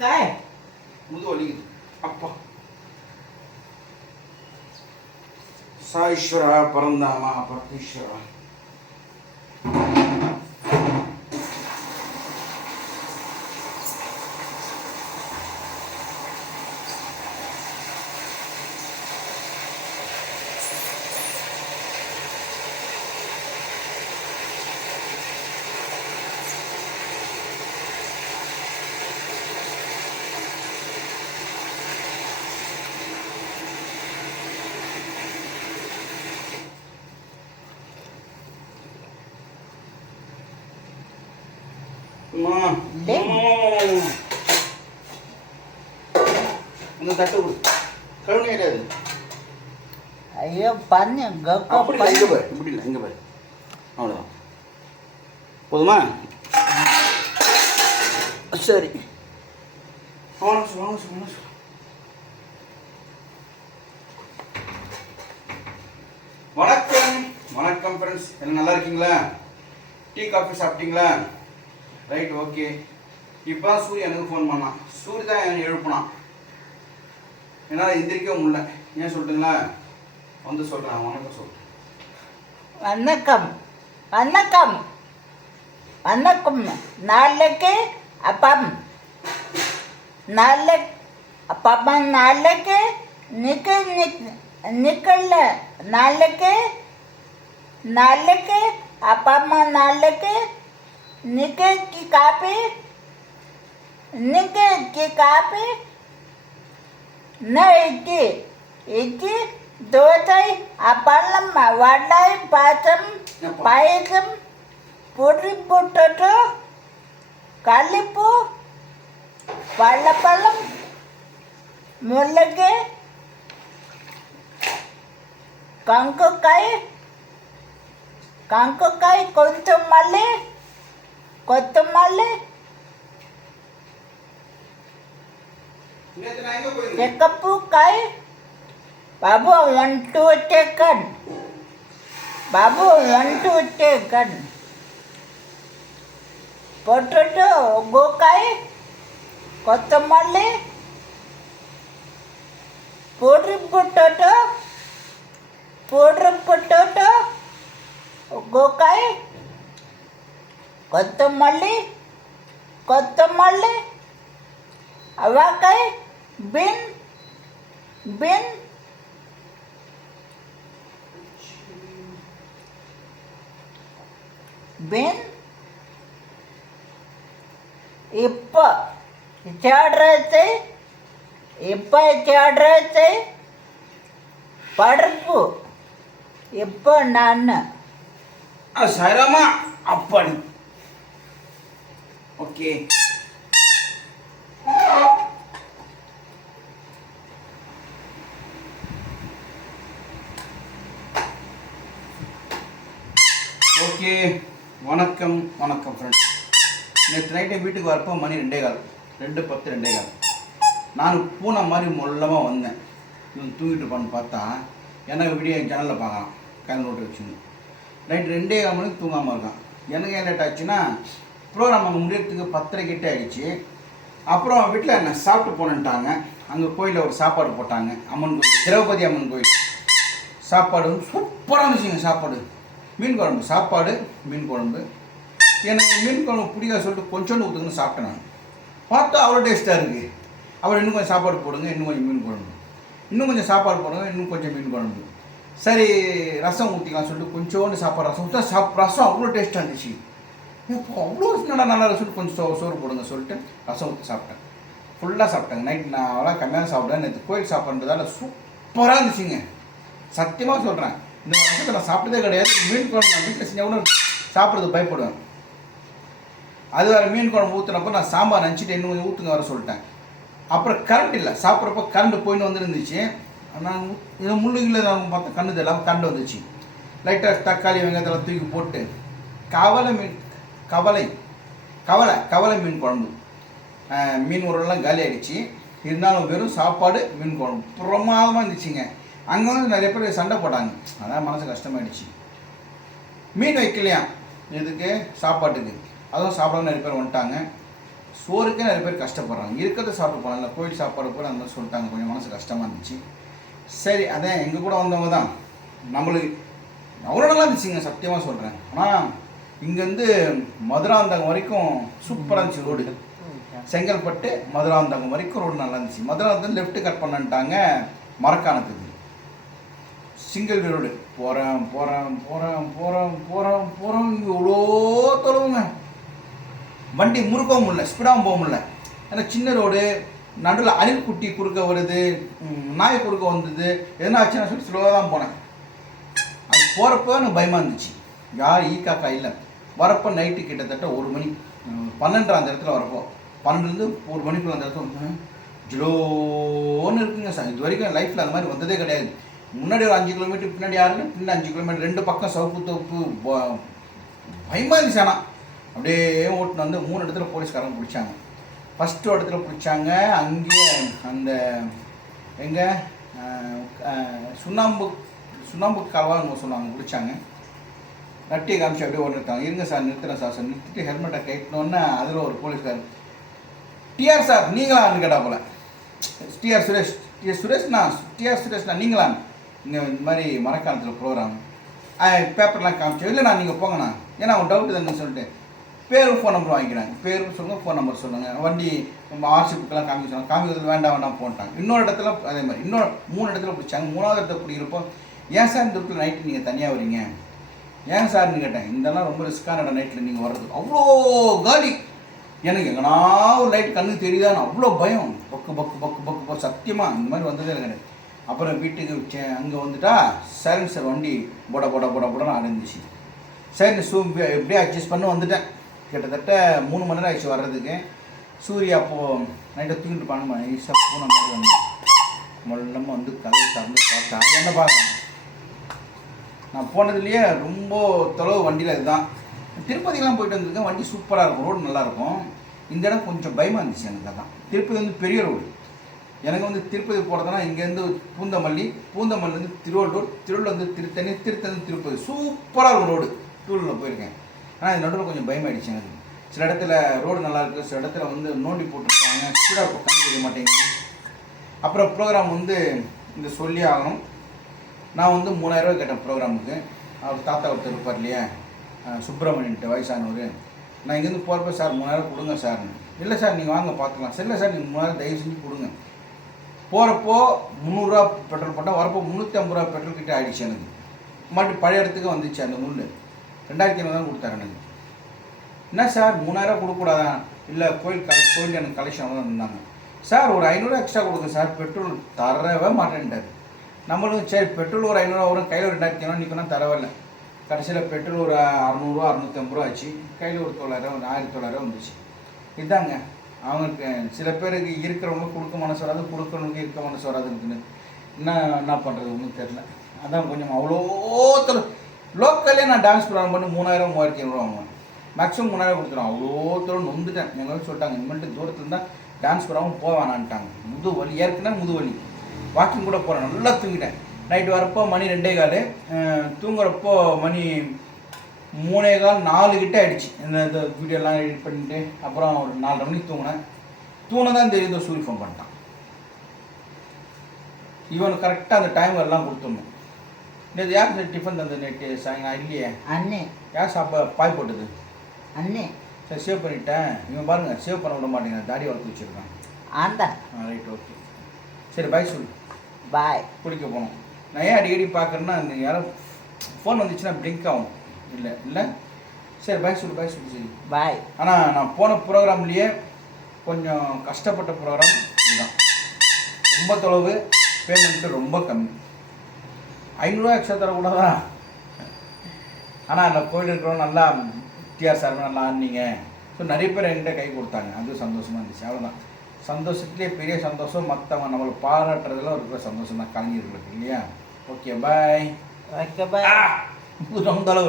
काय? मुद ओली अप्पा. साईश्वर இன்னும் தட்டு கொடு. கழுவி ஐயோ பண்ணு இங்கே பாரு இப்படி இல்லை இங்கே பாரு. அவ்வளோதான் போதுமா? சரி. வாங்க வாங்க வணக்கம். வணக்கம் ஃப்ரெண்ட்ஸ் எல்லாம் நல்லா இருக்கீங்களா? டீ காஃபி சாப்பிட்டீங்களா? ரைட் ஓகே இப்போ தான் சூரிய எனக்கு ஃபோன் பண்ணான். சூரிய தான் என்னை எழுப்பினான். என்னால் எந்திரிக்க முடியல. ஏன் சொல்லிட்டுங்களா வந்து சொல்கிறேன் வணக்கம் சொல்கிறேன் வணக்கம். வணக்கம். வணக்கம். நாளைக்கு அப்பம். நாளை அப்பா நாளைக்கு நிக்க நிக் நிக்கல. நாளைக்கு நாளைக்கு அப்பா அம்மா நாளைக்கு निकेत की कापी निकेत की कापी न इति इति दोतै अपर्णम वडाय पाचम पायसम पुरी पुटटो कलिपु पल्लपलम मुल्लगे कंकुकाई कंकुकाई कोंचम मल्ली కొత్తమల్లి చెకప్పు కై బాబు వన్ టూ టేకన్ బాబు వన్ టూ టేకన్ పొట్టటో గోకాయ కొత్తమల్లి పొడి పొట్టటో పొడి పొట్టటో గోకాయ கொத்தமல்லி கொத்தமல்லி அவக்காய் பின் பின் பின். இப்போ தேடுறது இப்போ தேடுறது பருப்பு. இப்போ நான். சரமா. அப்படி ஓகே. ஓகே. வணக்கம் வணக்கம் ஃப்ரெண்ட்ஸ் நேற்று நைட்டு வீட்டுக்கு வரப்போ மணி ரெண்டே கால். ரெண்டு பத்து ரெண்டே கால். நான் பூனை மாதிரி மொல்லமாக வந்தேன். இவன் தூங்கிட்டு இருப்பான்னு பார்த்தா எனக்கு விடிய ஜன்னலில் பார்க்கலாம் கல் நோட்டு வச்சுன்னு. நைட் ரெண்டே கால் மணிக்கு தூங்காமல் இருக்கான். எனக்கு ஏன் லேட் ஆச்சுன்னா ப்ரோக்ராம் அங்கே முடியறதுக்கு பத்தரை கிட்ட ஆயிடுச்சு. அப்புறம் வீட்டில் என்ன சாப்பிட்டு போனேன்ட்டாங்க. அங்கே கோயிலில் ஒரு சாப்பாடு போட்டாங்க. அம்மன் கோயில் திரௌபதி அம்மன் கோயில். சாப்பாடு சூப்பராக இருந்துச்சுங்க சாப்பாடு. மீன் குழம்பு சாப்பாடு மீன் குழம்பு. எனக்கு மீன் குழம்பு பிடிக்காது சொல்லிட்டு கொஞ்சோண்டு ஊற்றுக்குன்னு சாப்பிட்டேன் நான். பார்த்தா அவ்வளோ டேஸ்ட்டாக இருக்குது அப்புறம் இன்னும் கொஞ்சம் சாப்பாடு போடுங்க இன்னும் கொஞ்சம் மீன் குழம்பு. இன்னும் கொஞ்சம் சாப்பாடு போடுங்க இன்னும் கொஞ்சம் மீன் குழம்பு. சரி ரசம் ஊற்றிக்கலாம் சொல்லிட்டு கொஞ்சோண்டு சாப்பாடு ரசம் ஊற்றா சாப் ரசம் அவ்வளோ டேஸ்ட்டாக இருந்துச்சு. அவ்வளோ நல்லா நல்லா சொல்லிட்டு கொஞ்சம் சோ சோறு போடுங்க சொல்லிட்டு ரசம் ஊற்றி சாப்பிட்டேன். ஃபுல்லாக சாப்பிட்டேங்க. நைட் நான் அவ்வளோ கம்மியாக சாப்பிட்டேன் நேற்று கோயில் சாப்பிட்றதால சூப்பராக இருந்துச்சுங்க. சத்தியமாக சொல்கிறேன் இந்த வருஷத்தில் நான் சாப்பிட்டதே கிடையாது. மீன் குழம்பு நான் வீட்டில் செஞ்ச கூட சாப்பிட்றது பயப்படுவேன். அது வேறு மீன் குழம்பு ஊற்றுனப்போ நான் சாம்பார் நினச்சிட்டு இன்னும் கொஞ்சம் ஊற்றுங்க வர சொல்லிட்டேன். அப்புறம் கரண்ட் இல்லை. சாப்பிட்றப்ப கரண்ட் போயின்னு வந்துருந்துச்சு. நான் இது முள்ளுகளில் நான் பார்த்தா கண்ணு தெரியலாம் கரண்ட் வந்துச்சு. லைட்டாக தக்காளி வெங்காயத்தெல்லாம் தூக்கி போட்டு கவலை மீன் கவலை கவலை கவலை மீன் குழம்பு. மீன் உரம்லாம் காலி ஆகிடுச்சு இருந்தாலும் வெறும் சாப்பாடு மீன் குழம்பு. பிரமாதமாக இருந்துச்சுங்க. அங்கே வந்து நிறைய பேர் சண்டை போட்டாங்க. அதான் மனசு கஷ்டமாயிடுச்சு. மீன் வைக்கலையா? எதுக்கு? சாப்பாட்டுக்கு. அதுவும் சாப்பிடாம நிறைய பேர் வந்துட்டாங்க. சோறுக்கே நிறைய பேர் கஷ்டப்படுறாங்க. இருக்கிறத சாப்பிட்டு போனாங்க கோயில் சாப்பாடு கூட அந்த மாதிரி சொல்லிட்டாங்க. கொஞ்சம் மனசு கஷ்டமாக இருந்துச்சு. சரி அதான் எங்கள் கூட வந்தவங்க தான். நம்மளுக்கு அவ்வளோ நல்லா இருந்துச்சுங்க சத்தியமாக சொல்கிறேன் ஆனால் இங்கேருந்து மதுராந்தகம் வரைக்கும் சூப்பராக இருந்துச்சு ரோடு செங்கல்பட்டு மதுராந்தகம் வரைக்கும் ரோடு நல்லா இருந்துச்சு. மதுராந்தகம் லெஃப்ட் கட் பண்ணிட்டாங்க மரக்காணத்துக்கு. சிங்கிள் ரோடு போகிறேன் போகிறேன் போகிறேன் போகிறேன் போகிறேன் போகிறேன் இவ்வளோ தொலைவுங்க? வண்டி முறுக்கவும் முடியல ஸ்பீடாகவும் போக முடியல. ஏன்னா சின்ன ரோடு நடுவில் அணில் குட்டி குறுக்க வருது நாய் குறுக்க வந்தது. எதனா ஆச்சுன்னு சொல்லி ஸ்லோவாக தான் போனேன். அது போகிறப்ப எனக்கு பயமாக இருந்துச்சு. யார் ஈ காக்கா இல்லை. வரப்போ நைட்டு கிட்டத்தட்ட ஒரு மணி ம், அந்த இடத்துல வரப்போ பன்னெண்டுலேருந்து ஒரு மணிக்குள்ள அந்த இடத்துல ஜிலோன்னு இருக்குங்க சார். இது வரைக்கும் லைஃப்பில் அந்த மாதிரி வந்ததே கிடையாது. முன்னாடி ஒரு அஞ்சு கிலோமீட்டர் பின்னாடி யாருன்னு பின்னாடி அஞ்சு கிலோமீட்டர் ரெண்டு பக்கம் சவுப்பு தோப்பு பயமாக இருந்துச்சு ஆனால் அப்படியே ஓட்டுன்னு வந்து மூணு இடத்துல போலீஸ்காரங்க பிடிச்சாங்க. ஃபஸ்ட்டு இடத்துல பிடிச்சாங்க. அங்கேயே அந்த எங்கே சுண்ணாம்பு சுண்ணாம்பு கால்வான்னு சொன்னாங்க பிடிச்சாங்க. நட்டியை காமிச்சு அப்படியே ஒன்று நிறுத்தாங்க இருங்க சார் நிறுத்துறேன் சார் சார். நிறுத்திட்டு ஹெல்மெட்டை கட்டினோன்னே அதில் ஒரு போலீஸ்கார் டிஆர் சார் நீங்களான்னு கேட்டா போல. டிஆர் சுரேஷ் டிஆர் சுரேஷ்ண்ணா டிஆர் சுரேஷ்ண்ணா நீங்களா இந்த மாதிரி மரக்காலத்தில் ப்ரோக்ராம் பேப்பர்லாம் காமிச்சோம் இல்லைண்ணா நீங்கள் போங்கண்ணா. ஏன்னா அவங்க டவுட் தானே சொல்லிட்டு. பேரும் ஃபோன் நம்பர் வாங்கிக்கிறாங்க பேரும் சொல்லுங்கள் ஃபோன் நம்பர் சொல்லுங்கள் வண்டி நம்ம ஆர்சி புக்கெல்லாம் காமிக்க சொன்னாங்க. காமிக்கிறது வேண்டாம் வேண்டாம் போட்டாங்க. இன்னொரு இடத்துல அதே மாதிரி இன்னொரு மூணு இடத்துல பிடிச்சாங்க. மூணாவது இடத்துல பிடிக்கிறப்போ ஏன் சார் இந்த இடத்துல நைட்டு நீங்கள் தனியாக வரீங்க? ஏன் சார்னு கேட்டேன் இந்தெல்லாம் ரொம்ப ரிஸ்க்கான இடம் நைட்டில் நீங்கள் வர்றது அவ்வளோ காலி. எனக்கு எங்கனா ஒரு லைட் கண்ணுக்கு தெரியுதான்னு அவ்வளோ பயம். பக்கு பக்கு பக்கு பக்கு பக்கு. சத்தியமாக இந்த மாதிரி வந்ததே எனக்கு. அப்புறம் வீட்டுக்கு அங்கே வந்துட்டா சைலன்சர் வண்டி போட போட போட போடன்னு அடைஞ்சிச்சு சரி சூ எப்படியே அட்ஜஸ்ட் பண்ணி வந்துட்டேன். கிட்டத்தட்ட மூணு மணி நேரம் ஆயிடுச்சு வர்றதுக்கு. சூர்யா அப்போது நைட்டை தூங்கிட்டு பண்ண ஈஸாக பூனை மாதிரி வந்தேன் மொல்லமாக வந்து கதை சார்ந்து பார்த்தா என்ன பார்க்கலாம் நான் போனதுலேயே ரொம்ப தொலைவு வண்டியில் இதுதான். திருப்பதிலாம் போயிட்டு வந்திருக்கேன் வண்டி சூப்பராக இருக்கும். ரோடு நல்லாயிருக்கும். இந்த இடம் கொஞ்சம் பயமாக இருந்துச்சு எனக்கு அதான். திருப்பதி வந்து பெரிய ரோடு. எனக்கு வந்து திருப்பதி போகிறதுனா இங்கேருந்து பூந்தமல்லி பூந்தமல்லிருந்து திருவள்ளூர் திருவள்ளூர் வந்து திருத்தணி திருத்தணி திருப்பதி. சூப்பராக இருக்கும் ரோடு. டூலில் போயிருக்கேன். ஆனால் இந்த நடுவில் கொஞ்சம் பயமாயிடுச்சு எனக்கு. சில இடத்துல ரோடு நல்லா இருக்குது சில இடத்துல வந்து நோண்டி போட்டிருக்காங்க. ஸ்பீடாக இப்போ தெரிய மாட்டேங்குது. அப்புறம் ப்ரோக்ராம் வந்து இந்த சொல்லி ஆகணும். நான் வந்து மூணாயிரரூவா கேட்டேன் ப்ரோக்ராமுக்கு. அவர் தாத்தா ஒருத்தர் இருப்பார் இல்லையா? சுப்பிரமணியன்ட்டு வயசானவர். நான் இங்கேருந்து போகிறப்ப சார் மூணாயிரம் கொடுங்க சார். இல்லை சார் நீங்கள் வாங்க பார்த்துக்கலாம். சரி இல்லை சார் நீங்கள் மூணாயிரம் தயவு செஞ்சு கொடுங்க. போகிறப்போ முந்நூறுரூவா பெட்ரோல் போட்டால் வரப்போ முந்நூற்றி ஐம்பது ரூபா பெட்ரோல் கிட்ட ஆயிடுச்சு எனக்கு. மறுபடியும் பழைய இடத்துக்கு வந்துச்சு அந்த முள் ரெண்டாயிரத்தி ஐநூறு தான் கொடுத்தாரு எனக்கு. என்ன சார் மூணாயிரம் கொடுக்கக்கூடாதா? இல்லை கோயில் கலெக் கோயில் எனக்கு கலெக்ஷன் தான் இருந்தாங்க சார் ஒரு ஐநூறுரூவா எக்ஸ்ட்ரா கொடுங்க சார். பெட்ரோல் தரவே மாட்டேன்ட்டார். நம்மளும் சரி பெட்ரோல் ஒரு ஐநூறுரூவா வரும். கையில் ஒரு ரெண்டாயிரத்தி ஐநூறு நிற்கணும் தரவில்லை கடைசியில் பெட்ரோல் ஒரு அறநூறுவா அறநூற்றம்பது ரூபா ஆச்சு. கையில் ஒரு தொள்ளாயிரம் ஒரு ஆயிரத்தி தொள்ளாயிரம் வந்துச்சு. இதாங்க. அவங்களுக்கு சில பேருக்கு இருக்கிறவங்க கொடுக்க மனசு வராது கொடுக்கறவங்களுக்கு இருக்க மனசு வராது இருக்குன்னு என்ன என்ன பண்ணுறது ஒன்றும் தெரில அதான் கொஞ்சம் அவ்வளோ லோக்கல்லே நான் டான்ஸ் ப்ரோக்ராம் பண்ணி மூணாயிரம் மூவாயிரத்தி ஐநூறுவா வாங்குவேன். மேக்ஸிமம் மூணாயிரம் கொடுத்துருவோம் அவ்வளோ தூரம் நொந்துட்டேன். எங்கள் சொல்லிட்டாங்க இனிமேட்டு தூரத்தில் இருந்தால் டான்ஸ் ப்ரோக்ராம் போவேணான்ட்டாங்க முது வலி ஏற்கனவே முதுவலி வாக்கிங் கூட போகிறேன் நல்லா தூங்கிட்டேன். நைட்டு வரப்போ மணி ரெண்டே கால். தூங்குறப்போ மணி மூணே கால் நாலு கிட்ட ஆயிடுச்சு. இந்த இந்த வீடியோலாம் எடிட் பண்ணிட்டு அப்புறம் ஒரு நாலரை மணிக்கு தூங்கினேன். தூணை தான் தெரியுது சூரி ஃபோன் பண்ணிட்டான். இவன் கரெக்டாக அந்த டைம் எல்லாம் கொடுத்துடணும். நேற்று யார் இந்த டிஃபன் தந்தது நேற்று சாயங்காலம் இல்லையே. அண்ணே. யார் சாப்பா பாய் போட்டது? அண்ணே. சரி சேவ் பண்ணிட்டேன். இவன் பாருங்க சேவ் பண்ண விட மாட்டேங்க தாடி வளர்த்து வச்சுருக்கான். ஆ ரைட் ஓகே சரி பாய் சொல்லு. பாய் குளிக்க போகணும். நான் ஏன் அடிக்கடி பார்க்குறேன்னா யாரும் ஃபோன் வந்துச்சுன்னா பிளிங்க் ஆகும். இல்லை இல்லை. சரி பாய் சொல்லு பாய் சொல்லு சரி. பாய் ஆனால் நான் போன ப்ரோக்ராம்லேயே கொஞ்சம் கஷ்டப்பட்ட ப்ரோக்ராம் இதுதான். ரொம்ப தொலைவு பேமெண்ட்டு ரொம்ப கம்மி. ஐநூறுரூவா எக்ஸ்ட்ரா தரக்கூடாதா? ஆனால் அந்த கோயில் இருக்கிறவங்க நல்லா டிஆர் சார் நல்லா ஆடினீங்க. ஸோ நிறைய பேர் என்கிட்ட கை கொடுத்தாங்க. அது சந்தோஷமாக இருந்துச்சு. அவ்வளோதான் சந்தோஷத்துலேயே பெரிய சந்தோஷம் மற்றவங்க நம்மளை பாராட்டுறதுல இருக்கிற சந்தோஷம் தான் கலைஞர்களுக்கு இல்லையா? ஓகே பாய் ஓகே பாய் ரொம்ப தொலை